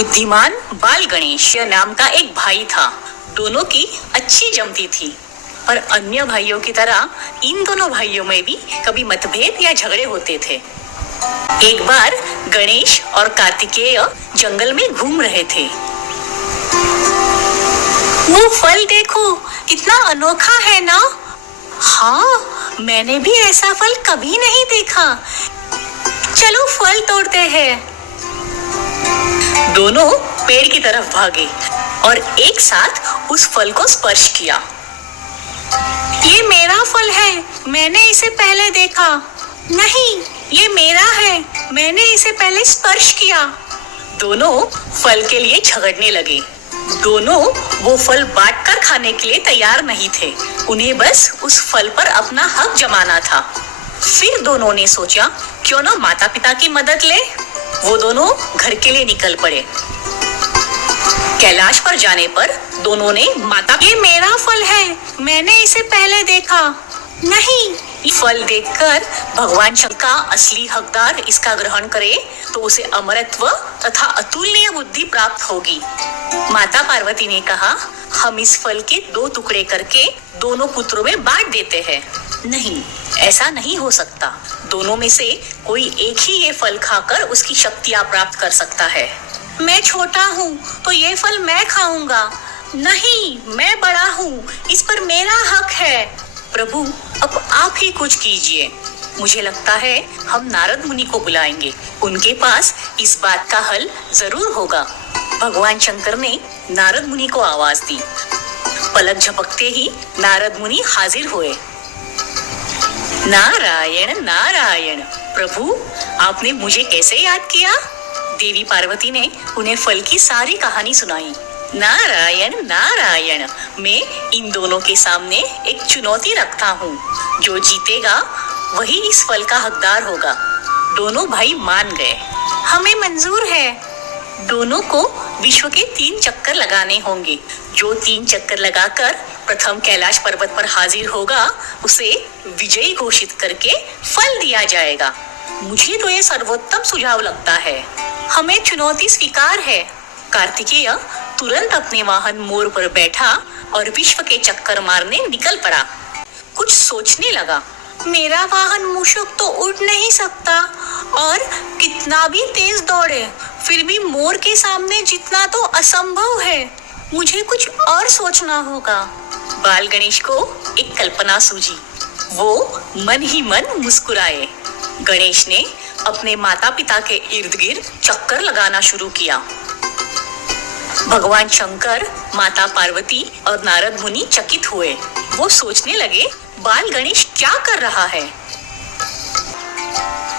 बुद्धिमान बाल गणेश नाम का एक भाई था। दोनों की अच्छी जमती थी, पर अन्य भाइयों की तरह इन दोनों भाइयों में भी कभी मतभेद या झगड़े होते थे। एक बार गणेश और कार्तिकेय जंगल में घूम रहे थे। वो फल देखो, कितना अनोखा है ना? हाँ, मैंने भी ऐसा फल कभी नहीं देखा। चलो फल तोड़ते हैं। दोनों पेड़ की तरफ भागे और एक साथ उस फल को स्पर्श किया। ये मेरा फल है, मैंने इसे पहले देखा। नहीं, ये मेरा है, मैंने इसे पहले स्पर्श किया। दोनों फल के लिए झगड़ने लगे। दोनों वो फल बांटकर खाने के लिए तैयार नहीं थे। उन्हें बस उस फल पर अपना हक जमाना था। फिर दोनों ने सोचा, क्यों ना माता पिता की मदद ले। वो दोनों घर के लिए निकल पड़े। कैलाश पर जाने पर दोनों ने ये मेरा फल है, मैंने इसे पहले देखा। नहीं, फल देखकर भगवान शंकर का असली हकदार इसका ग्रहण करे तो उसे अमरत्व तथा अतुलनीय बुद्धि प्राप्त होगी। माता पार्वती ने कहा, हम इस फल के 2 टुकड़े करके दोनों पुत्रों में बांट देते हैं। नहीं, ऐसा नहीं हो सकता। दोनों में से कोई एक ही ये फल खाकर उसकी शक्तियां प्राप्त कर सकता है। मैं छोटा हूँ तो ये फल मैं खाऊंगा। नहीं, मैं बड़ा हूँ, इस पर मेरा हक है। प्रभु, अब आप ही कुछ कीजिए। मुझे लगता है हम नारद मुनि को बुलाएंगे, उनके पास इस बात का हल जरूर होगा। भगवान शंकर ने नारद मुनि को आवाज दी। पलक झपकते ही नारद मुनि हाजिर हुए। नारायण नारायण, प्रभु आपने मुझे कैसे याद किया? देवी पार्वती ने उन्हें फल की सारी कहानी सुनाई। नारायण नारायण, मैं इन दोनों के सामने एक चुनौती रखता हूँ। जो जीतेगा वही इस फल का हकदार होगा। दोनों भाई मान गए। हमें मंजूर है। दोनों को विश्व के 3 चक्कर लगाने होंगे। जो 3 चक्कर लगाकर प्रथम कैलाश पर्वत पर हाजिर होगा, उसे विजयी घोषित करके फल दिया जाएगा। मुझे तो ये सर्वोत्तम सुझाव लगता है। हमें चुनौती स्वीकार है। कार्तिकेय तुरंत अपने वाहन मोर पर बैठा और विश्व के चक्कर मारने निकल पड़ा। कुछ सोचने लगा, मेरा वाहन मूषक तो उड़ नहीं सकता और कितना भी तेज दौड़े फिर भी मोर के सामने जीतना तो असंभव है। मुझे कुछ और सोचना होगा। बाल गणेश को एक कल्पना सूझी। वो मन ही मन मुस्कुराए। गणेश ने अपने माता पिता के इर्द गिर्द चक्कर लगाना शुरू किया। भगवान शंकर, माता पार्वती और नारद मुनि चकित हुए। वो सोचने लगे, बाल गणेश क्या कर रहा है?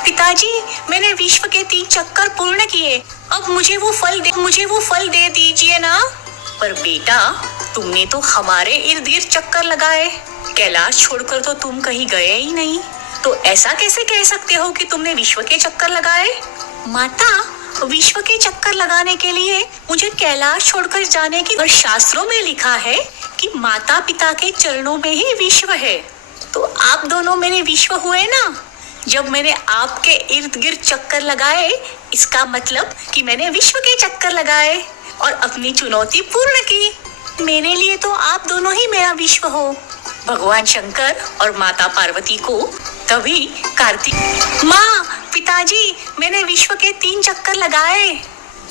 पिताजी, मैंने विश्व के 3 चक्कर पूर्ण किए। अब मुझे वो फल दे दीजिए ना। पर बेटा, तुमने तो हमारे इर्द गिर्द चक्कर लगाए। कैलाश छोड़कर तो तुम कहीं गए ही नहीं। तो ऐसा कैसे कह सकते हो कि तुमने विश्व के चक्कर लगाए? माता, विश्व के चक्कर लगाने के लिए मुझे कैलाश छोड़कर जाने की, और शास्त्रों में लिखा है कि माता पिता के चरणों में ही विश्व है। तो आप दोनों मेरे विश्व हुए ना। जब मैंने आपके इर्द गिर्द चक्कर लगाए, इसका मतलब कि मैंने विश्व के चक्कर लगाए और अपनी चुनौती पूर्ण की। मेरे लिए तो आप दोनों ही मेरा विश्व हो। भगवान शंकर और माता पार्वती को तभी कार्तिक, माँ, पिताजी, मैंने विश्व के 3 चक्कर लगाए।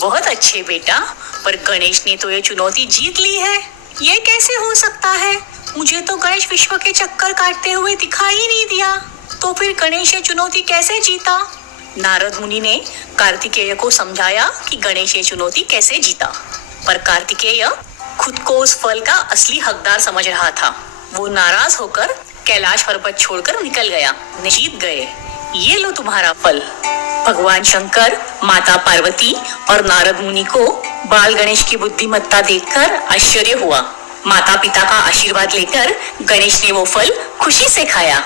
बहुत अच्छे बेटा, पर गणेश ने तो ये चुनौती जीत ली है। ये कैसे हो सकता है? मुझे तो गणेश विश्व के चक्कर काटते हुए दिखाई नहीं दिया। तो फिर गणेश ये चुनौती कैसे जीता? नारद मुनि ने कार्तिकेय को समझाया कि गणेश ये चुनौती कैसे जीता, पर कार्तिकेय खुद को उस फल का असली हकदार समझ रहा था। वो नाराज होकर कैलाश पर्वत छोड़कर निकल गया। जीत गए, ये लो तुम्हारा फल। भगवान शंकर, माता पार्वती और नारद मुनि को बाल गणेश की बुद्धिमत्ता देखकर आश्चर्य हुआ। माता पिता का आशीर्वाद लेकर गणेश ने वो फल खुशी से खाया।